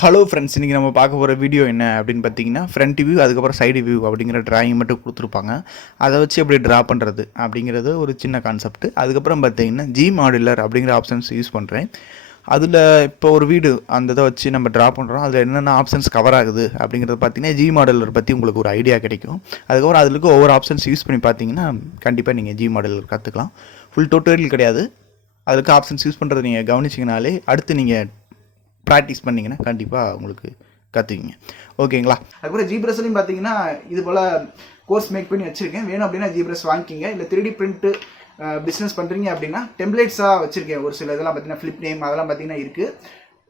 Hello friends, இன்றைக்கி நம்ம பார்க்க போகிற வீடியோ என்ன அப்படின்னு பார்த்தீங்கன்னா, ஃப்ரண்ட் வியூ அதுக்கப்புறம் சைடு வியூ அப்படிங்கிற டிராயிங் மட்டும் கொடுத்துருப்பாங்க. அதை வச்சு எப்படி ட்ரா பண்ணுறது அப்படிங்கிறது ஒரு சின்ன கான்செப்ட். அதுக்கப்புறம் பார்த்தீங்கன்னா Zmodeler அப்படிங்கிற ஆப்ஷன்ஸ் யூஸ் பண்ணுறேன். அதில் இப்போ ஒரு வீடு அந்த இதை வச்சு நம்ம ட்ரா பண்ணுறோம். அதில் என்னென்ன ஆப்ஷன்ஸ் கவர் ஆகுது அப்படிங்கிறது பார்த்தீங்கன்னா Zmodeler பற்றி உங்களுக்கு ஒரு ஐடியா கிடைக்கும். அதுக்கப்புறம் அதில் ஒவ்வொரு ஆப்ஷன்ஸ் யூஸ் பண்ணி பார்த்தீங்கன்னா கண்டிப்பாக நீங்கள் Zmodeler கற்றுக்கலாம். ஃபுல் டியூட்டோரியல் கிடையாது. அதுக்கு ஆப்ஷன்ஸ் யூஸ் பண்ணுறது நீங்கள் கவனிச்சிங்கனாலே அடுத்து நீங்கள் ப்ராக்டிஸ் பண்ணிங்கன்னா கண்டிப்பாக உங்களுக்கு கற்றுக்குங்க. ஓகேங்களா? அதுக்கப்புறம் ஜிப்ரஸ்லையும் பார்த்தீங்கன்னா இது போல் கோர்ஸ் மேக் பண்ணி வச்சுருக்கேன். வேணும் அப்படின்னா ஜிப்ரஸ் வாங்கிக்கிங்க. இல்லை 3D பிரிண்ட்டு பிஸ்னஸ் பண்ணுறீங்க அப்படின்னா டெம்ப்ளேட்ஸாக வச்சுருக்கேன். ஒரு சில இதெல்லாம் பார்த்தீங்கன்னா ஃப்ளிப் நேம் அதெல்லாம் பார்த்தீங்கன்னா இருக்குது.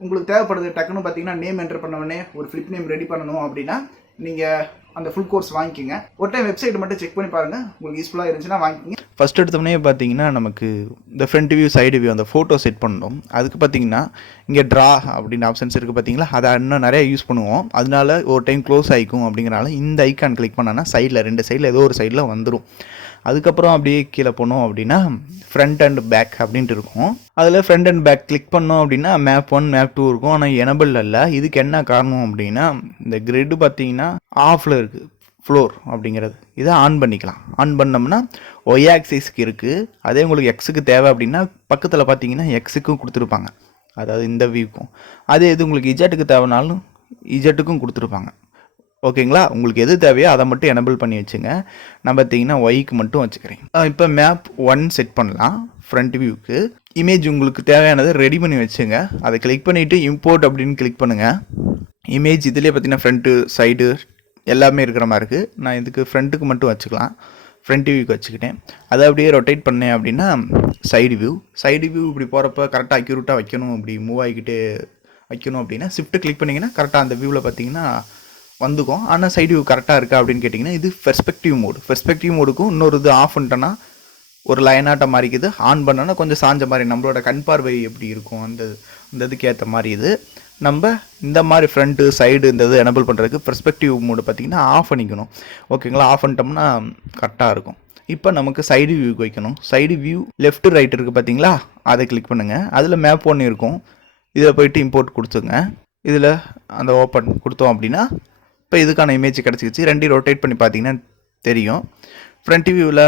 உங்களுக்கு தேவைப்படுது டக்குன்னு பார்த்தீங்கன்னா நேம் என்டர் பண்ண உடனே ஒரு ஃப்ளிப் நேம் ரெடி பண்ணணும் அப்படின்னா நீங்கள் அந்த ஃபுல் கோர்ஸ் வாங்கிக்கோங்க. ஒரு டைம் வெப்சைட் மட்டும் செக் பண்ணி பாருங்கள். உங்களுக்கு யூஸ்ஃபுல்லாக இருந்துச்சுன்னா வாங்கிக்கிங்க. ஃபஸ்ட் எடுத்தோடனே பார்த்தீங்கன்னா நமக்கு இந்த ஃப்ரண்ட் வியூ சைடு வியூ அந்த ஃபோட்டோ செட் பண்ணணும். அதுக்கு பார்த்தீங்கன்னா இங்கே ட்ரா அப்படின்னு ஆப்ஷன்ஸ் இருக்குது பார்த்தீங்களா, அதை இன்னும் நிறைய யூஸ் பண்ணுவோம். அதனால ஒரு டைம் க்ளோஸ் ஆகிக்கும். அப்படிங்கிறனால இந்த ஐக்கான் கிளிக் பண்ணோன்னா சைடில் 2 சைடில் ஏதோ ஒரு சைடில் வந்துடும். அதுக்கப்புறம் அப்படியே கீழே போனோம் அப்படின்னா ஃப்ரண்ட் அண்ட் பேக் அப்படின்ட்டு இருக்கும். அதில் ஃப்ரண்ட் அண்ட் பேக் கிளிக் பண்ணோம் அப்படின்னா மேப் 1 மேப் 2 இருக்கும். ஆனால் எனபிள் இல்லை. இதுக்கு என்ன காரணம் அப்படின்னா இந்த கிரிட்டு பார்த்தீங்கன்னா ஆஃபில் இருக்குது. ஃப்ளோர் அப்படிங்கிறது இதை ஆன் பண்ணிக்கலாம். ஆன் பண்ணோம்னா ஒய் ஆக்சிஸ்க்கு இருக்குது. அதே உங்களுக்கு எக்ஸுக்கு தேவை அப்படின்னா பக்கத்தில் பார்த்தீங்கன்னா எக்ஸுக்கும் கொடுத்துருப்பாங்க, அதாவது இந்த வியூக்கும். அதே இது உங்களுக்கு இஜெட்டுக்கு தேவைனாலும் இஜெட்டுக்கும் கொடுத்துருப்பாங்க. ஓகேங்களா? உங்களுக்கு எது தேவையோ அதை மட்டும் எனபிள் பண்ணி வச்சுங்க. நான் பார்த்தீங்கன்னா ஒய்க்கு மட்டும் வச்சுக்கிறேன். இப்போ மேப் 1 செட் பண்ணலாம். ஃப்ரண்ட் வியூக்கு இமேஜ் உங்களுக்கு தேவையானதை ரெடி பண்ணி வச்சுங்க. அதை கிளிக் பண்ணிவிட்டு இம்போர்ட் அப்படின்னு கிளிக் பண்ணுங்கள். இமேஜ் இதிலே பார்த்தீங்கன்னா ஃப்ரண்ட்டு சைடு எல்லாமே இருக்கிற மாதிரி இருக்குது. நான் இதுக்கு ஃப்ரண்ட்டுக்கு மட்டும் வச்சுக்கலாம். ஃப்ரண்ட் வியூக்கு வச்சுக்கிட்டேன். அதை அப்படியே ரொட்டேட் பண்ணேன் அப்படின்னா சைடு வியூ இப்படி போகிறப்ப கரெக்டாக அக்யூரேட்டாக வைக்கணும். இப்படி மூவ் ஆகிக்கிட்டு வைக்கணும் அப்படின்னா ஷிஃப்ட்டு கிளிக் பண்ணிங்கன்னா கரெக்டாக அந்த வியூவில் பார்த்தீங்கன்னா வந்துக்கும். ஆனால் சைடு வியூ கரெக்டாக இருக்கா அப்படின்னு கேட்டிங்கன்னா இது பெர்ஸ்பெக்டிவ் மோடுக்கும் இன்னொரு இது ஆஃப் பண்ணிட்டோன்னா ஒரு லைனாட்டம் மாறிக்குது. ஆன் பண்ணோன்னா கொஞ்சம் சாஞ்ச மாதிரி நம்மளோட கண் பார்வை எப்படி இருக்கும் அந்த இதுக்கு ஏற்ற மாதிரி இது நம்ம இந்த மாதிரி ஃப்ரண்ட்டு சைடு இந்த இது எனபிள் பண்ணுறதுக்கு பெர்ஸ்பெக்டிவ் மோடு பார்த்திங்கன்னா ஆஃப் பண்ணிக்கணும். ஓகேங்களா? ஆஃப் பண்ணிட்டோம்னா கரெக்டாக இருக்கும். இப்போ நமக்கு சைடு வியூக்கு வைக்கணும். சைடு வியூ லெஃப்ட் ரைட் இருக்குது பார்த்தீங்களா, அதை கிளிக் பண்ணுங்கள். அதில் மேப் 1 இருக்கும். இதில் போய்ட்டு இம்போர்ட் கொடுத்துங்க. இதில் அந்த ஓப்பன் கொடுத்தோம் அப்படின்னா இப்போ இதுக்கான இமேஜ் கிடச்சிக்கிச்சு. 2 ரொட்டேட் பண்ணி பார்த்தீங்கன்னா தெரியும். ஃப்ரண்ட் வியூவில்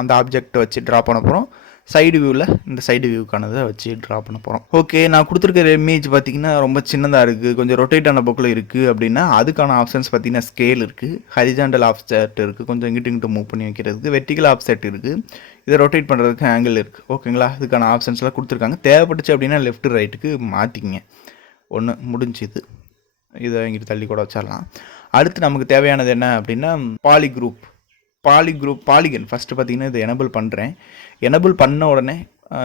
அந்த ஆப்ஜெக்டை வச்சு ட்ரா பண்ண போகிறோம். சைடு வியூவில் இந்த சைடு வியூக்கானதை வச்சு ட்ரா பண்ண போகிறோம். ஓகே, நான் கொடுத்துருக்கிற இமேஜ் பார்த்திங்கன்னா ரொம்ப சின்னதாக இருக்குது, கொஞ்சம் ரொட்டேட் ஆன போக்கில் இருக்குது அப்படின்னா அதுக்கான ஆப்ஷன்ஸ் பார்த்திங்கன்னா ஸ்கேல் இருக்குது, ஹரிசாண்டல் ஆஃப்செட் இருக்குது, கொஞ்சம் இங்கிட்டு மூவ் பண்ணி வைக்கிறதுக்கு, வெர்டிகல் ஆஃப்செட் இருக்குது, இதை ரொட்டேட் பண்ணுறதுக்கு ஆங்கிள் இருக்குது. ஓகேங்களா? இதுக்கான ஆப்ஷன்ஸ்லாம் கொடுத்துருக்காங்க. தேவைப்பட்டுச்சு அப்படின்னா லெஃப்ட் ரைட்டுக்கு மாற்றிக்கிங்க. ஒன்று முடிஞ்சுது. இதை இங்கிட்டு தள்ளி கூட வச்சிடலாம். அடுத்து நமக்கு தேவையானது என்ன அப்படின்னா பாலிகன் ஃபஸ்ட்டு பார்த்தீங்கன்னா இதை எனபிள் பண்ணுறேன். எனபிள் பண்ண உடனே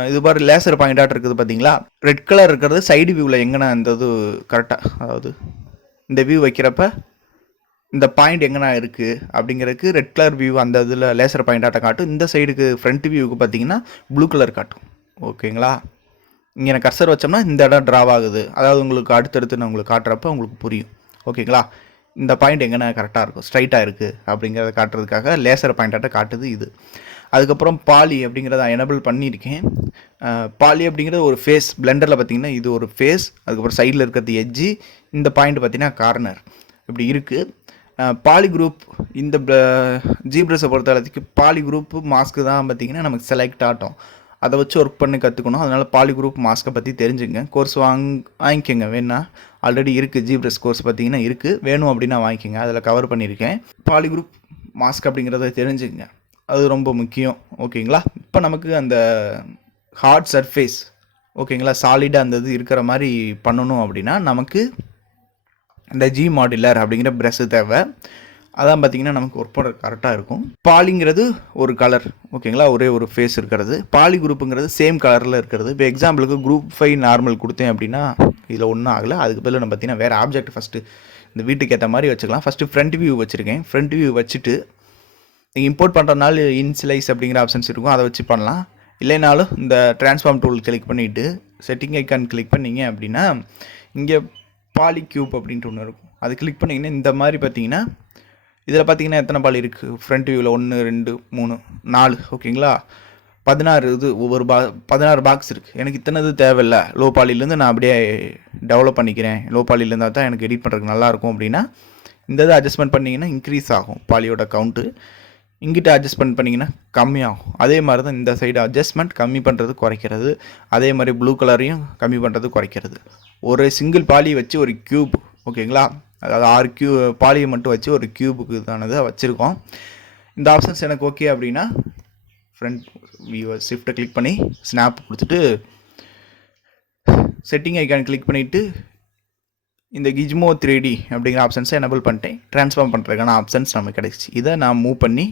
இது பாரு லேசர் பாயிண்டாக இருக்குது பார்த்தீங்களா, ரெட் கலர் இருக்கிறது சைடு வியூவில் எங்கன்னா இந்த இது கரெக்டாக, அதாவது இந்த வியூ வைக்கிறப்ப இந்த பாயிண்ட் எங்கன்னா இருக்குது அப்படிங்கிறதுக்கு ரெட் கலர் வியூ அந்த இதில் லேசர் பாயிண்டாட்ட காட்டும். இந்த சைடுக்கு ஃப்ரண்ட் வியூவுக்கு பார்த்தீங்கன்னா ப்ளூ கலர் காட்டும். ஓகேங்களா? இங்கே நான் கர்சர் வச்சோம்னா இந்த இடம் ட்ராவ் ஆகுது. அதாவது உங்களுக்கு அடுத்தடுத்து நான் உங்களுக்கு காட்டுறப்ப உங்களுக்கு புரியும். ஓகேங்களா? இந்த பாயிண்ட் எங்கன்னா கரெக்டாக இருக்கும், ஸ்ட்ரைட்டாக இருக்குது அப்படிங்கிறத காட்டுறதுக்காக லேசர் பாயிண்டாட்ட காட்டுது இது. அதுக்கப்புறம் பாலி அப்படிங்கிறத எனபிள் பண்ணியிருக்கேன். பாலி அப்படிங்கிறது ஒரு ஃபேஸ். பிளெண்டரில் பார்த்திங்கன்னா இது ஒரு ஃபேஸ். அதுக்கப்புறம் சைடில் இருக்கிறது எட்ஜி, இந்த பாயிண்ட் பார்த்திங்கன்னா கார்னர் இப்படி இருக்குது. பாலி குரூப் இந்த ஜிப்ரஸை பொறுத்த அளவுக்கு பாலி குரூப்பு மாஸ்க்கு தான் பார்த்திங்கன்னா நமக்கு செலக்ட் ஆகட்டும். அதை வச்சு ஒர்க் பண்ணி கற்றுக்கணும். அதனால் பாலி குரூப் மாஸ்க்கை பற்றி தெரிஞ்சுங்க. கோர்ஸ் வாங்கிக்கோங்க. வேணா ஆல்ரெடி இருக்குது ஜிப்ரஸ் கோர்ஸ் பார்த்தீங்கன்னா இருக்குது. வேணும் அப்படின்னா வாங்கிக்கோங்க. அதில் கவர் பண்ணியிருக்கேன். பாலி குரூப் மாஸ்க் அப்படிங்கிறத தெரிஞ்சுங்க, அது ரொம்ப முக்கியம். ஓகேங்களா? இப்போ நமக்கு அந்த ஹார்ட் சர்ஃபேஸ் ஓகேங்களா சாலிடாக அந்த இது இருக்கிற மாதிரி பண்ணணும் அப்படின்னா நமக்கு இந்த Zmodeler அப்படிங்கிற ப்ரஷ்ஷு தேவை. அதான் பார்த்திங்கன்னா நமக்கு ஒர்க் பண்ணுறது கரெக்டாக இருக்கும். பாலிங்கிறது ஒரு கலர். ஓகேங்களா? ஒரே ஒரு ஃபேஸ் இருக்கிறது. பாலி குரூப்புங்கிறது சேம் கலரில் இருக்கிறது. இப்போ எக்ஸாம்பிளுக்கு குரூப் 5 நார்மல் கொடுத்தேன் அப்படின்னா இதில் ஒன்றும் ஆகலை. அதுக்கு பதில் நம்ம பார்த்திங்கன்னா வேறு ஆப்ஜெக்ட் ஃபஸ்ட்டு இந்த வீட்டுக்கு ஏற்ற மாதிரி வச்சுக்கலாம். ஃபஸ்ட்டு ஃப்ரண்ட் வியூ வச்சுருக்கேன். ஃப்ரண்ட் வியூ வச்சுட்டு நீங்கள் இம்போர்ட் பண்ணுறதுனால இன்சிலைஸ் அப்படிங்கிற ஆப்ஷன்ஸ் இருக்கும், அதை வச்சு பண்ணலாம். இல்லைனாலும் இந்த ட்ரான்ஸ்ஃபார்ம் டூல் கிளிக் பண்ணிவிட்டு செட்டிங் ஐக்கான் கிளிக் பண்ணிங்க அப்படின்னா இங்கே பாலி க்யூப் அப்படின்ட்டு ஒன்று இருக்கும். அது கிளிக் பண்ணிங்கன்னா இந்த மாதிரி பார்த்தீங்கன்னா இதில் பார்த்தீங்கன்னா எத்தனை பாலி இருக்குது ஃப்ரண்ட் வியூவில் 1 2 3 4. ஓகேங்களா? 16 இது ஒவ்வொரு 16 பாக்ஸ் இருக்குது. எனக்கு இத்தனை இது தேவையில்லை, லோ பாலிலேருந்து நான் அப்படியே டெவலப் பண்ணிக்கிறேன், லோ பாலியில் இருந்தால் தான் எனக்கு எடிட் பண்ணுறதுக்கு நல்லாயிருக்கும் அப்படின்னா இந்த இதை அட்ஜஸ்ட்மெண்ட் பண்ணிங்கன்னா இன்க்ரீஸ் ஆகும் பாலியோட கவுண்ட்டு. இங்கிட்ட அட்ஜஸ்ட்மெண்ட் பண்ணிங்கன்னா கம்மியாகும். அதே மாதிரி தான் இந்த சைடு அட்ஜஸ்ட்மெண்ட் கம்மி பண்ணுறது குறைக்கிறது, அதே மாதிரி ப்ளூ கலரையும் கம்மி பண்ணுறது குறைக்கிறது. ஒரு சிங்கிள் பாலி வச்சு ஒரு க்யூப், ஓகேங்களா, அதாவது 6 பாலியை மட்டும் வச்சு ஒரு க்யூபுக்கு தானதை வச்சுருக்கோம். இந்த ஆப்ஷன்ஸ் எனக்கு ஓகே அப்படின்னா ஃப்ரண்ட் வியூவை ஷிஃப்ட்டை கிளிக் பண்ணி ஸ்னாப் கொடுத்துட்டு செட்டிங் ஐக்கான் கிளிக் பண்ணிவிட்டு இந்த கிஜ்மோ 3D அப்படிங்கிற ஆப்ஷன்ஸை எனபிள் பண்ணிட்டேன். ட்ரான்ஸ்ஃபார்ம் பண்ணுறதுக்கான ஆப்ஷன்ஸ் நமக்கு கிடைச்சி. இதை நான் மூவ் பண்ணி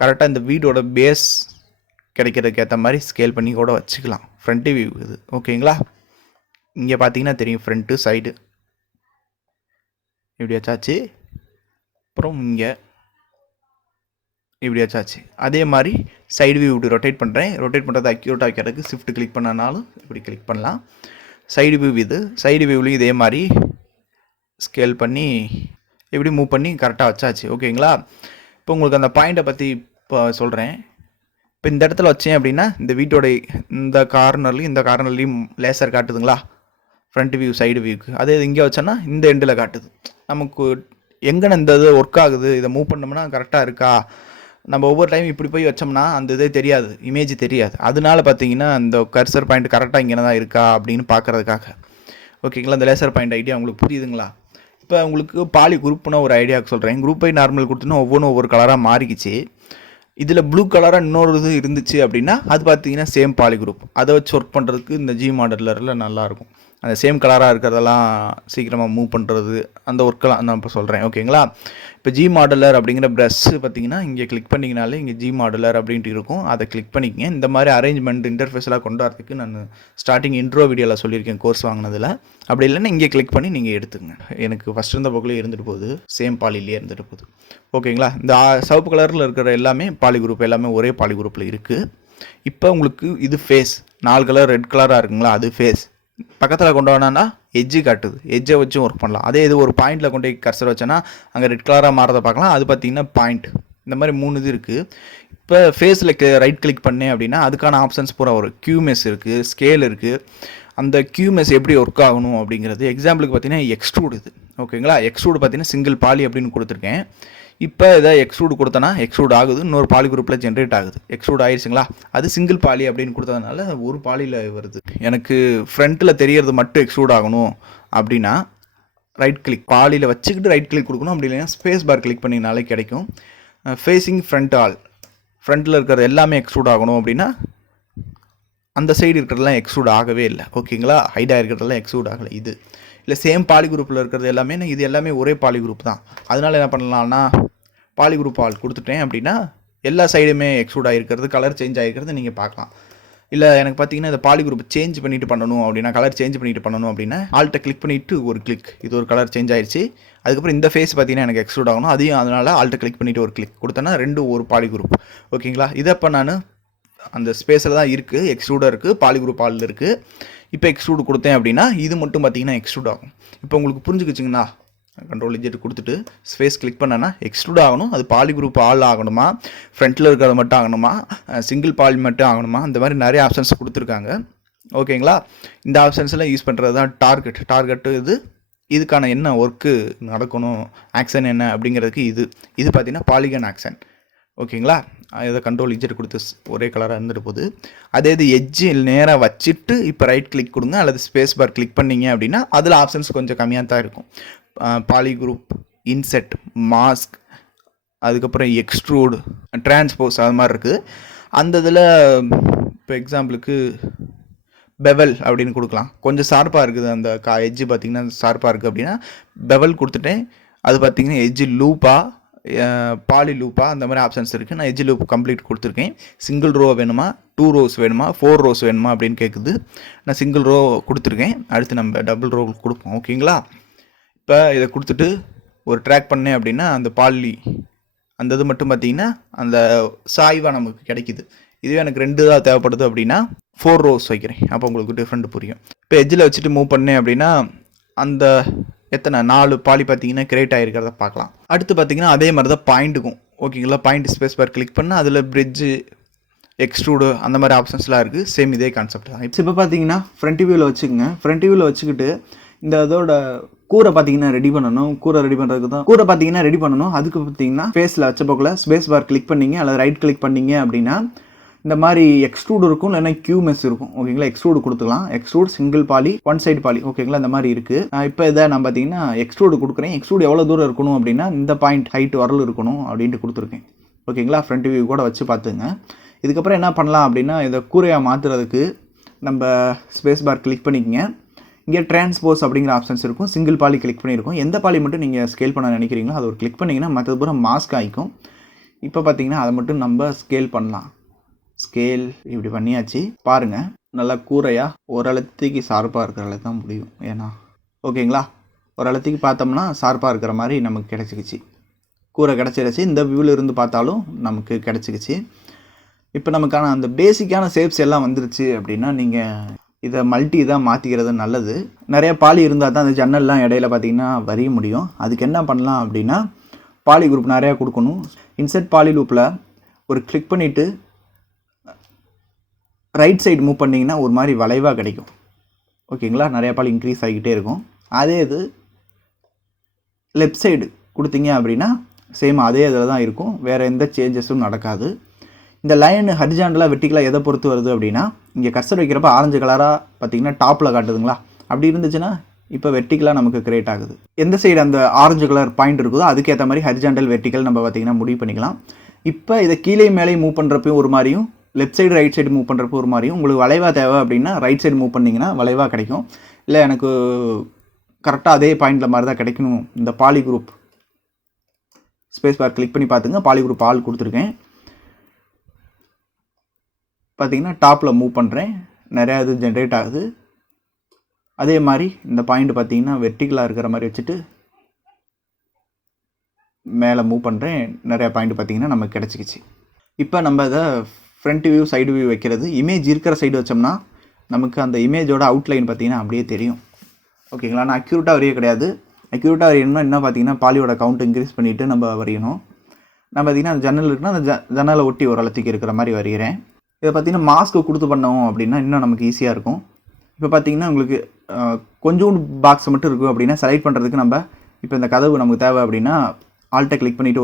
கரெக்டாக இந்த வீடோட பேஸ் கிடைக்கிறதுக்கு ஏற்ற மாதிரி ஸ்கேல் பண்ணி கூட வச்சுக்கலாம். ஃப்ரண்ட்டு வியூ இது, ஓகேங்களா. இங்கே பார்த்தீங்கன்னா தெரியும் ஃப்ரண்ட்டு சைடு இப்படி வச்சாச்சு. அப்புறம் இங்கே இப்படி வச்சாச்சு. அதே மாதிரி சைடு வியூ இப்படி ரொட்டேட் பண்ணுறேன். ரொட்டேட் பண்ணுறது அக்யூரேட்டாக வைக்கிறதுக்கு ஷிஃப்ட் கிளிக் பண்ணனாலும் இப்படி கிளிக் பண்ணலாம். சைடு வியூ இது, சைடு வியூலையும் இதே மாதிரி ஸ்கேல் பண்ணி இப்படி மூவ் பண்ணி கரெக்டாக வச்சாச்சு, ஓகேங்களா. இப்போ உங்களுக்கு அந்த பாயிண்ட்டை பற்றி இப்போ சொல்கிறேன். இப்போ இந்த இடத்துல வச்சேன் அப்படின்னா இந்த வீட்டோட இந்த கார்னர்லேயும் லேசர் காட்டுதுங்களா ஃப்ரண்ட் வியூ சைடு வியூக்கு. அதே இது இங்கே வச்சோன்னா இந்த எண்டில் காட்டுது. நமக்கு எங்கே இந்த இது ஒர்க் ஆகுது, இதை மூவ் பண்ணோம்னா கரெக்டாக இருக்கா, நம்ம ஒவ்வொரு டைம் இப்படி போய் வச்சோம்னா அந்த இதே தெரியாது, இமேஜ் தெரியாது. அதனால பார்த்தீங்கன்னா அந்த கர்சர் பாயிண்ட் கரெக்டாக இங்கே தான் இருக்கா அப்படின்னு பார்க்குறதுக்காக, ஓகேங்களா. அந்த லேசர் பாயிண்ட் ஐடியா உங்களுக்கு புரியுதுங்களா. இப்போ உங்களுக்கு பாலி குரூப்னா ஒரு ஐடியாவுக்கு சொல்கிறேன். குரூப் பை நார்மல் கொடுத்தோன்னா ஒவ்வொரு கலராக மாறிக்கிச்சு. இதில் ப்ளூ கலராக இன்னொரு இது இருந்துச்சு அப்படின்னா அது பார்த்தீங்கன்னா சேம் பாலி குரூப். அதை வச்சு ஒர்க் பண்ணுறதுக்கு இந்த Zmodelerல நல்லாயிருக்கும். அந்த சேம் கலராக இருக்கிறதெல்லாம் சீக்கிரமாக மூவ் பண்ணுறது, அந்த ஒர்க்கெல்லாம் நான் இப்போ சொல்கிறேன், ஓகேங்களா. இப்போ Zmodeler அப்படிங்கிற ப்ரஷ்ஷு பார்த்தீங்கன்னா இங்கே கிளிக் பண்ணிங்கனாலே இங்கே Zmodeler அப்படின்ட்டு இருக்கும். அதை கிளிக் பண்ணிக்கங்க. இந்த மாதிரி அரேஞ்ச்மெண்ட் இன்டர்ஃபேஸ்லாம் கொண்டு வரதுக்கு நான் ஸ்டார்டிங் இன்ட்ரோ வீடியோவில் சொல்லியிருக்கேன் கோர்ஸ் வாங்கினதில். அப்படி இல்லைன்னா இங்கே கிளிக் பண்ணி நீங்கள் எடுத்துங்க. எனக்கு ஃபஸ்ட் இருந்த பக்கம் இருந்துட்டு போகுது, சேம் பாலிலேயே இருந்துட்டு போகுது, ஓகேங்களா. இந்த சிவப்பு கலரில் இருக்கிற எல்லாமே பாலி குரூப், எல்லாமே ஒரே பாலி குரூப்பில் இருக்குது. இப்போ உங்களுக்கு இது ஃபேஸ் 4 கலர் ரெட் கலராக இருக்குங்களா, அது ஃபேஸ். பக்கத்தில் கொண்டு வரானா எட்ஜு காட்டுது, எட்ஜை வச்சும் ஒர்க் பண்ணலாம். அதே இது ஒரு பாயிண்டில் கொண்டு போய் கர்சர் வச்சோன்னா அங்கே ரெட் கலராக மாறதை பார்க்கலாம். அது பார்த்திங்கன்னா பாயிண்ட். இந்த மாதிரி 3 இது இருக்குது. இப்போ ஃபேஸில் ரைட் கிளிக் பண்ணேன் அப்படின்னா அதுக்கான ஆப்ஷன்ஸ் பூரா வரும். கியூமெஸ் இருக்குது, ஸ்கேல் இருக்குது. அந்த கியூமெஸ் எப்படி ஒர்க் ஆகணும் அப்படிங்கிறது எக்ஸாம்பிளுக்கு பார்த்தீங்கன்னா எக்ஸ்ட்ரூட் இது, ஓகேங்களா. எக்ஸ்ட்ரூட் பார்த்தீங்கன்னா சிங்கிள் பாலி அப்படின்னு கொடுத்துருக்கேன். இப்போ இதை எக்ஸ்ட்ரூட் கொடுத்தனா எக்ஸ்ட்ரூட் ஆகுது, இன்னொரு பாலி குரூப்பில் ஜென்ரேட் ஆகுது. எக்ஸ்ட்ரூட் ஆயிடுச்சுங்களா. அது சிங்கிள் பாலி அப்படின்னு கொடுத்ததுனால ஒரு பாலியில் வருது. எனக்கு ஃப்ரண்ட்டில் தெரியறது மட்டும் எக்ஸ்ட்ரூட் ஆகணும் அப்படின்னா ரைட் கிளிக் பாலியில் வச்சுக்கிட்டு ரைட் கிளிக் கொடுக்கணும். அப்படி இல்லைன்னா ஸ்பேஸ் பார் கிளிக் பண்ணினாலே கிடைக்கும். ஃபேஸிங் ஃப்ரண்ட் ஆல், ஃப்ரண்ட்டில் இருக்கிறது எல்லாமே எக்ஸ்ட்ரூட் ஆகணும் அப்படின்னா அந்த சைடு இருக்கிறதெல்லாம் எக்ஸ்ட்ரூட் ஆகவே இல்லை, ஓகேங்களா. ஹைடாக இருக்கிறதெல்லாம் எக்ஸ்ட்ரூட் ஆகலை. இது இல்லை சேம் பாலி குரூப்பில் இருக்கிறது எல்லாமே, இது எல்லாமே ஒரே பாலி குரூப் தான். அதனால் என்ன பண்ணலாம்னா பாலி குரூப் ஆல் கொடுத்துட்டேன் அப்படின்னா எல்லா சைடுமே எக்ஸ்ட்ரூட் ஆகிருக்கிறது, கலர் சேஞ்ச் ஆகிருக்கிறது நீங்கள் பார்க்கலாம். இல்லை எனக்கு பார்த்தீங்கன்னா இந்த பாலி குரூப் சேஞ்ச் பண்ணிட்டு பண்ணணும் அப்படின்னா, கலர் சேஞ்ச் பண்ணிட்டு பண்ணணும் அப்படின்னா ஆல்ட்டை கிளிக் பண்ணிவிட்டு ஒரு கிளிக், இது ஒரு கலர் சேஞ்ச் ஆயிடுச்சு. அதுக்கப்புறம் இந்த ஃபேஸ் பார்த்தீங்கன்னா எனக்கு எக்ஸ்ட்ரூட் ஆகணும், அதையும் அதனால் ஆல்ட்டை கிளிக் பண்ணிவிட்டு ஒரு கிளிக் கொடுத்தேன்னா ரெண்டும் ஒரு பாலி குரூப், ஓகேங்களா. இதை இப்போ நான் அந்த ஸ்பேஸில் தான் இருக்குது, எக்ஸ்ட்ரூடாக இருக்குது, பாலி குரூப் ஆல் இருக்குது. இப்போ எக்ஸ்ட்ரூட் கொடுத்தேன் அப்படின்னா இது மட்டும் பார்த்தீங்கன்னா எக்ஸ்ட்ரூட் ஆகும். இப்போ உங்களுக்கு புரிஞ்சுக்கிச்சிங்கன்னா கண்ட்ரோல் இஜெட் கொடுத்துட்டு ஸ்பேஸ் கிளிக் பண்ணனா எக்ஸ்ட்ரூட் ஆகணும். அது பாலி குரூப் ஆல் ஆகணுமா, ஃப்ரண்ட்டில் இருக்கிறது மட்டும் ஆகணுமா, சிங்கிள் பாலி மட்டும் ஆகணுமா, அந்த மாதிரி நிறைய ஆப்ஷன்ஸ் கொடுத்துருக்காங்க, ஓகேங்களா. இந்த ஆப்ஷன்ஸ்லாம் யூஸ் பண்ணுறது தான் டார்கெட்டு. இதுக்கான என்ன ஒர்க்கு நடக்கணும், ஆக்ஷன் என்ன அப்படிங்கிறதுக்கு இது பார்த்தீங்கன்னா பாலிகன் ஆக்ஷன், ஓகேங்களா. இதை கண்ட்ரோல் இஜெட் கொடுத்து ஒரே கலராக இருந்துட்டு போகுது. அதே இது எட்ஜு நேராக வச்சுட்டு இப்போ ரைட் கிளிக் கொடுங்க அல்லது ஸ்பேஸ் பார் கிளிக் பண்ணிங்க அப்படின்னா அதில் ஆப்ஷன்ஸ் கொஞ்சம் கம்மியாக தான் இருக்கும். பாலி குரூப், இன்செட், மாஸ்க், அதுக்கப்புறம் எக்ஸ்ட்ரூட், டிரான்ஸ்போஸ், அது மாதிரி இருக்குது. அந்த இதில் இப்போ எக்ஸாம்பிளுக்கு பெவல் அப்படின்னு கொடுக்கலாம். கொஞ்சம் ஷார்ப்பாக இருக்குது அந்த எட்ஜு பார்த்திங்கன்னா ஷார்ப்பாக இருக்குது அப்படின்னா பெவல் கொடுத்துட்டேன். அது பார்த்திங்கன்னா எட்ஜு லூப்பாக, பாலி லூப்பா, அந்த மாதிரி ஆப்ஷன்ஸ் இருக்குது. நான் எட்ஜ் லூப் கம்ப்ளீட் கொடுத்துருக்கேன். சிங்கிள் ரோ வேணுமா, 2 ரோஸ் வேணுமா, 4 ரோஸ் வேணுமா அப்படின்னு கேட்குது. நான் சிங்கிள் ரோ கொடுத்துருக்கேன். அடுத்து நம்ம டபுள் ரோ கொடுப்போம், ஓகேங்களா. இப்போ இதை கொடுத்துட்டு ஒரு ட்ராக் பண்ணேன் அப்படின்னா அந்த பாலி அந்த இது மட்டும் பார்த்திங்கன்னா அந்த சாய்வாக நமக்கு கிடைக்குது. இதுவே எனக்கு 2 தான் தேவைப்படுது அப்படின்னா 4 ரோஸ் வைக்கிறேன். அப்போ உங்களுக்கு டிஃப்ரெண்ட் புரியும். இப்போ எட்ஜில் வச்சுட்டு மூவ் பண்ணேன் அப்படின்னா அந்த எத்தனை 4 பாலி பார்த்தீங்கன்னா கிரியேட் ஆகிருக்கிறத பார்க்கலாம். அடுத்து பார்த்தீங்கன்னா அதே மாதிரி தான் பாயிண்ட்டுக்கும், ஓகேங்களா. பாயிண்ட் ஸ்பேஸ் பார் கிளிக் பண்ணால் அதில் பிரிட்ஜு எக்ஸ்ட்ரூடு அந்த மாதிரி ஆப்ஷன்ஸ்லாம் இருக்குது. சேம் இதே கான்செப்ட் தான். இப்போ பார்த்தீங்கன்னா ஃப்ரண்ட் வியூவில் வச்சுக்கோங்க. ஃப்ரண்ட் வியூவில் வச்சுக்கிட்டு இந்த இதோட கூரை பார்த்தீங்கன்னா ரெடி பண்ணணும். கூரை ரெடி பண்ணுறதுக்கு தான் கூரை பார்த்தீங்கன்னா ரெடி பண்ணணும். அதுக்கு பார்த்தீங்கன்னா ஃபேஸில் வச்ச போக்கில் ஸ்பேஸ் பார் கிளிக் பண்ணிங்க அல்லது ரைட் கிளிக் பண்ணிங்க அப்படின்னா இந்த மாதிரி எக்ஸ்ட்ரூட் இருக்கும், இல்லைன்னா QMS இருக்கும். ஓகேங்களா, எக்ஸ்ட்ரூட் கொடுத்துக்கலாம். Extrude single poly, one side poly. ஓகேங்களா, இந்த மாதிரி இருக்குது. இப்போ இதை நான் பார்த்தீங்கன்னா எக்ஸ்ட்ரூட் கொடுக்குறேன். எக்ஸ்ட்ரூட் எவ்வளோ தூரம் இருக்கணும் அப்படின்னா இந்த பாயிண்ட் ஹைட் வரல் இருக்கணும் அப்படின்ட்டு கொடுத்துருக்கேன். ஓகேங்களா, ஃப்ரண்ட் வியூ கூட வச்சு பார்த்துங்க. இதுக்கப்புறம் என்ன பண்ணலாம் அப்படின்னா இதை கூரையாக மாற்றுறதுக்கு நம்ம ஸ்பேஸ் பார் கிளிக் பண்ணிக்கங்க. இங்கே டிரான்ஸ்போஸ் அப்படிங்கிற ஆப்ஷன்ஸ் இருக்கும். சிங்கிள் பாலி கிளிக் பண்ணியிருக்கோம். எந்த பாலி மட்டும் நீங்கள் ஸ்கேல் பண்ண நினைக்கிறீங்களோ அதை ஒரு கிளிக் பண்ணிங்கன்னா மற்றது பூரா மாஸ்க் ஆகிக்கும். இப்போ பார்த்தீங்கன்னா அதை மட்டும் நம்ம ஸ்கேல் பண்ணலாம். ஸ்கேல் இப்படி பண்ணியாச்சு. பாருங்கள், நல்லா கூரையாக ஓரளவுக்கு ஷார்ப்பாக இருக்கிற அளவுக்கு தான் முடியும். ஏன்னா ஓகேங்களா, ஓரளவுக்கு பார்த்தோம்னா ஷார்ப்பாக இருக்கிற மாதிரி நமக்கு கிடச்சிக்கிச்சு. கூரை கிடச்சிருச்சு. இந்த வியூவில் இருந்து பார்த்தாலும் நமக்கு கிடச்சிக்கிச்சு. இப்போ நமக்கான அந்த பேசிக்கான ஷேப்ஸ் எல்லாம் வந்துருச்சு அப்படின்னா நீங்கள் இதை மல்டி தான் மாற்றிக்கிறது நல்லது. நிறைய பாலி இருந்தால் தான் அந்த ஜன்னல்லாம் இடையில பார்த்தீங்கன்னா வரைய முடியும். அதுக்கு என்ன பண்ணலாம் அப்படின்னா பாலி குரூப் நிறையா கொடுக்கணும். இன்செர்ட் பாலி லூப்பில் ஒரு கிளிக் பண்ணிவிட்டு ரைட் சைடு மூவ் பண்ணிங்கன்னா ஒரு மாதிரி வளைவாக கிடைக்கும். ஓகேங்களா, நிறையா பாலி இன்க்ரீஸ் ஆகிக்கிட்டே இருக்கும். அதே இது லெஃப்ட் சைடு கொடுத்தீங்க அப்படின்னா சேம் அதே இதில் தான் இருக்கும். வேறு எந்த சேஞ்சஸும் நடக்காது. இந்த லைன் ஹரிஜாண்டலாக வெர்டிகலாக எதை பொறுத்து வருது அப்படின்னா இங்கே கர்சர் வைக்கிறப்ப ஆரஞ்சு கலராக பார்த்தீங்கன்னா டாப்பில் காட்டுதுங்களா, அப்படி இருந்துச்சுன்னா இப்போ வெர்டிகலாக நமக்கு கிரியேட் ஆகுது. எந்த சைடு அந்த ஆரஞ்சு கலர் பாயிண்ட் இருக்குதோ அதுக்கேற்ற மாதிரி ஹரிஜாண்டல் வெர்டிகல் நம்ம பார்த்தீங்கன்னா முடிவு பண்ணிக்கலாம். இப்போ இதை கீழே மேலே மூவ் பண்ணுறப்பையும் ஒரு மாதிரியும் left side right side move பண்ணுறப்போ ஒரு மாதிரியும் உங்களுக்கு வளைவாக தேவை அப்படின்னா ரைட் சைடு மூவ் பண்ணிங்கன்னா வளைவாக கிடைக்கும். இல்லை எனக்கு கரெக்டாக அதே பாயிண்டில் மாதிரி தான் கிடைக்கணும். இந்த poly group space bar click பண்ணி பார்த்துங்க. பாலி குரூப் ஆல் கொடுத்துருக்கேன். பார்த்தீங்கன்னா டாப்பில் மூவ் பண்ணுறேன், நிறையா இது ஜென்ரேட் ஆகுது. அதே மாதிரி இந்த பாயிண்ட் பார்த்தீங்கன்னா வெர்டிகலாக இருக்கிற மாதிரி வச்சுட்டு மேலே மூவ் பண்ணுறேன். நிறையா பாயிண்ட் பார்த்தீங்கன்னா நமக்கு கிடச்சிக்கிச்சு. இப்போ நம்ம இதை ஃப்ரண்ட் வியூ சைடு வியூ வைக்கிறது. இமேஜ் இருக்கிற சைடு வச்சோம்னா நமக்கு அந்த இமேஜோட அவுட்லைன் பார்த்தீங்கன்னா அப்படியே தெரியும். ஓகேங்களா, நான் அக்யூரேட்டாக வரைய கிடையாது. அக்யூரேட்டாக வரையணும்னா என்ன பார்த்தீங்கன்னா பாலியோட கவுண்ட் இன்க்ரீஸ் பண்ணிவிட்டு நம்ம வரையணும். நான் பார்த்தீங்கன்னா அந்த ஜன்னல் இருக்குன்னா அந்த ஜன்னலை ஒட்டி ஓரளவுக்கு இருக்கிற மாதிரி வரைகிறேன். இதை பார்த்தீங்கன்னா மாஸ்க்கு கொடுத்து பண்ணோம் அப்படின்னா இன்னும் நமக்கு ஈஸியாக இருக்கும். இப்போ பார்த்தீங்கன்னா உங்களுக்கு கொஞ்சோண்டு பாக்ஸ் மட்டும் இருக்கும் அப்படின்னா செலக்ட் பண்ணுறதுக்கு நம்ம இப்போ இந்த கதவு நமக்கு தேவை அப்படின்னா ஆல்ட்டை கிளிக் பண்ணிவிட்டு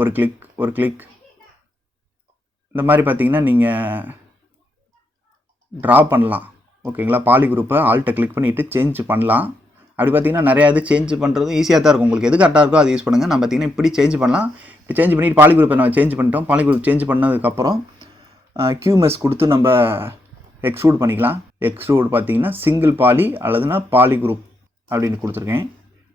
ஒரு கிளிக் இந்த மாதிரி பார்த்தீங்கன்னா நீங்கள் ட்ரா பண்ணலாம். ஓகேங்களா, பாலி குரூப்பை ஆல்ட்டை கிளிக் பண்ணிவிட்டு சேஞ்ச் பண்ணலாம். அப்படி பார்த்தீங்கன்னா நிறையா இது சேஞ்ச் பண்ணுறதும் ஈஸியாக தான் இருக்கும். உங்களுக்கு எது கரெக்டாக இருக்கோ அதை யூஸ் பண்ணுங்கள். நான் பார்த்தீங்கன்னா இப்படி சேஞ்ச் பண்ணலாம். இப்படி சேஞ்ச் பண்ணிவிட்டு பாலி குரூப்பை நம்ம சேஞ்ச் பண்ணிட்டோம். பாலி குரூப் சேஞ்ச் பண்ணதுக்கப்புறம் QMS கொடுத்து நம்ம எக்ஸ்ட்ரூட் பண்ணிக்கலாம். எக்ஸ்ட்ரூட் பார்த்தீங்கன்னா சிங்கிள் பாலி அல்லதுனா பாலி குரூப் அப்படின்னு கொடுத்துருக்கேன்.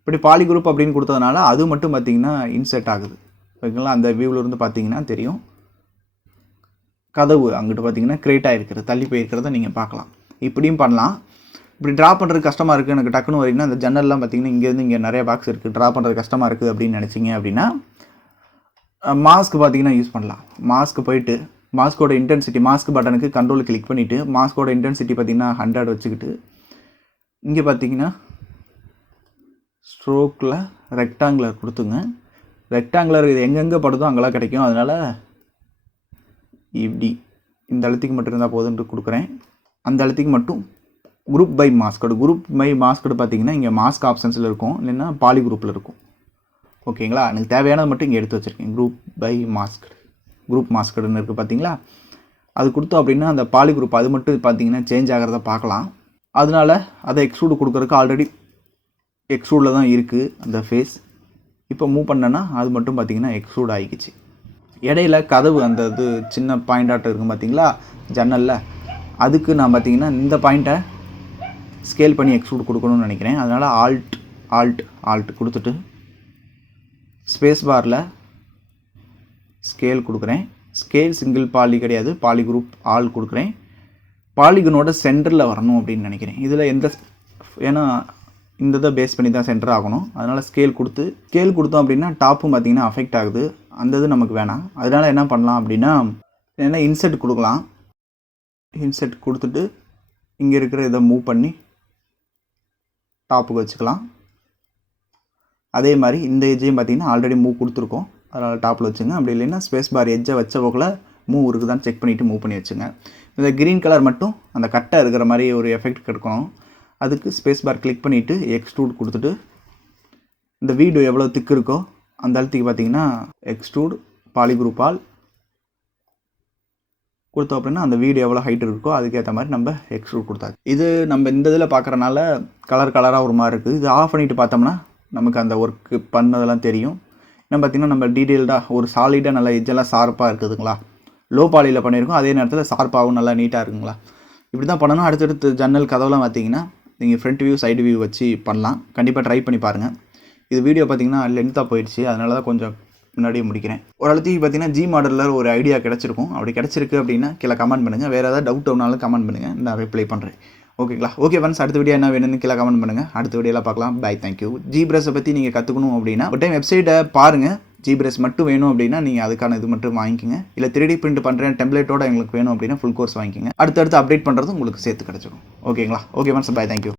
இப்படி பாலி குரூப் அப்படின்னு கொடுத்ததுனால அது மட்டும் பார்த்தீங்கன்னா இன்செர்ட் ஆகுது. ஓகேங்களா, அந்த வியூவில் இருந்து பார்த்தீங்கன்னா தெரியும். கதவு அங்கிட்டு பார்த்தீங்கன்னா கிரியேட் ஆகிருக்கிறது, தள்ளி போயிருக்கிறத நீங்கள் பார்க்கலாம். இப்படியும் பண்ணலாம். இப்படி ட்ரா பண்ணுறது கஷ்டமாக இருக்குது, எனக்கு டக்குன்னு வரீங்கன்னா அந்த ஜன்னல்லாம் பார்த்தீங்கன்னா இங்கேருந்து இங்கே நிறைய பாக்ஸ் இருக்குது, ட்ரா பண்ணுறது கஷ்டமாக இருக்குது அப்படின்னு நினச்சிங்க அப்படின்னா மாஸ்க் பார்த்தீங்கன்னா யூஸ் பண்ணலாம். மாஸ்க்கு போயிட்டு மாஸ்கோட இன்டென்சிட்டி மாஸ்க் பட்டனுக்கு கண்ட்ரோல் கிளிக் பண்ணிவிட்டு மாஸ்கோட இன்டென்சிட்டி பார்த்திங்கன்னா 100 வச்சுக்கிட்டு இங்கே பார்த்தீங்கன்னா ஸ்ட்ரோக்கில் ரெக்டாங்குலர் கொடுத்துங்க. ரெக்டாங்குலர் இது எங்கெங்கே படுதோ அங்கெல்லாம் கிடைக்கும். அதனால் இப்படி இந்த அழுத்திக்கு மட்டும் இருந்தால் போதுன்ட்டு கொடுக்குறேன். அந்த அழுத்திக்கு மட்டும் குரூப் பை மாஸ்கோடு பார்த்தீங்கன்னா இங்கே மாஸ்க் ஆப்ஷன்ஸில் இருக்கும், இல்லைன்னா பாலி குரூப்பில் இருக்கும். ஓகேங்களா, எனக்கு தேவையானது மட்டும் இங்கே எடுத்து வச்சுருக்கேன். குரூப் மாஸ்கடுன்னு இருக்குது பார்த்தீங்களா, அது கொடுத்தோம் அப்படின்னா அந்த பாலி குரூப் அது மட்டும் பார்த்தீங்கன்னா சேஞ்ச் ஆகிறத பார்க்கலாம். அதனால் அதை எக்ஸ்ட்ரூடு கொடுக்குறதுக்கு ஆல்ரெடி எக்ஸ்ட்ரூடில் தான் இருக்குது அந்த ஃபேஸ். இப்போ மூவ் பண்ணேன்னா அது மட்டும் பார்த்தீங்கன்னா எக்ஸ்ட்ரூட் ஆகிக்கிச்சு. இடையில கதவு அந்த இது சின்ன பாயிண்டாட்டம் இருக்கும் பார்த்தீங்களா ஜன்னலில், அதுக்கு நான் பார்த்தீங்கன்னா இந்த பாயிண்ட்டை ஸ்கேல் பண்ணி எக்ஸ்ட்ரூட் கொடுக்கணும்னு நினைக்கிறேன். அதனால் ஆல்ட் கொடுத்துட்டு ஸ்பேஸ் பாரில் ஸ்கேல் கொடுக்குறேன். ஸ்கேல் சிங்கிள் பாலி கிடையாது, பாலி குரூப் ஆல் கொடுக்குறேன். பாலிகனோட சென்டரில் வரணும் அப்படின்னு நினைக்கிறேன். இதில் ஏன்னா இந்த இதை பேஸ் பண்ணி தான் சென்டர் ஆகணும். அதனால் ஸ்கேல் கொடுத்தோம் அப்படின்னா டாப்பும் பார்த்திங்கன்னா அஃபெக்ட் ஆகுது. அந்த இது நமக்கு வேணாம். அதனால் என்ன பண்ணலாம் அப்படின்னா என்ன இன்செர்ட் கொடுக்கலாம். இன்செர்ட் கொடுத்துட்டு இங்கே இருக்கிற இதை மூவ் பண்ணி டாப்புக்கு வச்சுக்கலாம். அதே மாதிரி இந்த எஜ்ஜையும் பார்த்திங்கன்னா ஆல்ரெடி மூவ் கொடுத்துருக்கோம், அதனால் டாப்பில் வச்சுங்க. அப்படி இல்லைன்னா ஸ்பேஸ் பார் எஜ்ஜை வச்ச போக்கில் மூவ் இருக்குதான்னு செக் பண்ணிவிட்டு மூவ் பண்ணி வச்சுங்க. இந்த க்ரீன் கலர் மட்டும் அந்த கட்டை இருக்கிற மாதிரி ஒரு எஃபெக்ட் கிடைக்கணும். அதுக்கு ஸ்பேஸ் பார் கிளிக் பண்ணிவிட்டு எக்ஸ்ட்ரூட் கொடுத்துட்டு இந்த வீடியோ எவ்வளோ திக்கு இருக்கோ அந்த அழுத்திக்கு பார்த்தீங்கன்னா எக்ஸ்ட்ரூட் பாலிகுரூப்பால் கொடுத்தோம் அப்படின்னா அந்த வீடியோ எவ்வளோ ஹைட் இருக்கோ அதுக்கேற்ற மாதிரி நம்ம எக்ஸ்ட்ரூட் கொடுத்தாச்சு. இது நம்ம இந்த இதில் பார்க்குறனால கலராக ஒரு மாதிரி இருக்குது. இது ஆஃப் பண்ணிவிட்டு பார்த்தோம்னா நமக்கு அந்த ஒர்க்கு பண்ணதெல்லாம் தெரியும். என்ன பார்த்திங்கன்னா நம்ம டீட்டெயில்டாக ஒரு சாலிடாக நல்லா எஜ்ஜெல்லாம் ஷார்ப்பாக இருக்குதுங்களா, லோ பாலியில் பண்ணியிருக்கோம். அதே நேரத்தில் ஷார்ப்பாகவும் நல்லா நீட்டாக இருக்குங்களா. இப்படி தான் பண்ணணும். அடுத்தடுத்து ஜன்னல் கதவுலாம் பார்த்திங்கன்னா நீங்கள் ஃப்ரண்ட் வியூ சைடு வியூ வச்சு பண்ணலாம். கண்டிப்பாக ட்ரை பண்ணி பாருங்கள். இது வீடியோ பார்த்திங்கன்னா லென்த்தாக போயிடுச்சு, அதனால தான் கொஞ்சம் முன்னாடியே முடிக்கிறேன். ஒரு அளவுக்கு பார்த்தீங்கன்னா Zmodeler ஒரு ஐடியா கிடச்சிருக்கும். அப்படி கிடச்சிருக்கு அப்படின்னா கீழே கமெண்ட் பண்ணுங்கள். வேறு ஏதாவது டவுட் ஆனாலும் கமெண்ட் பண்ணுங்கள், நான் ரிப்ளை பண்ணுறேன். ஓகேங்களா? ஓகே ஃப்ரெண்ட்ஸ், அடுத்த வீடியோ என்ன வேணும்னு கீழே கமெண்ட் பண்ணுங்கள். அடுத்த வீடியோவில் பார்க்கலாம். By, thank you. Zbrush பற்றி நீங்கள் கற்றுக்கணும் அப்படின்னா ஒரு டைம் வெப்சைட்டை பாருங்கள். Zbrush மட்டும் வேணும் அப்படின்னா நீங்கள் அதுக்கான இது மட்டும் வாங்கிக்கோங்க. இல்லை 3D பிரிண்ட் பண்ணுறேன் டெம்ப்ளேட்டோட எங்களுக்கு வேணும் அப்படின்னா ஃபுல் கோர்ஸ் வாங்கிக்கோங்க. அடுத்தடுத்து அப்டேட் பண்ணுறது உங்களுக்கு சேர்த்து கிடச்சிடும். ஓகேங்களா? Okay friends, bye, thank you.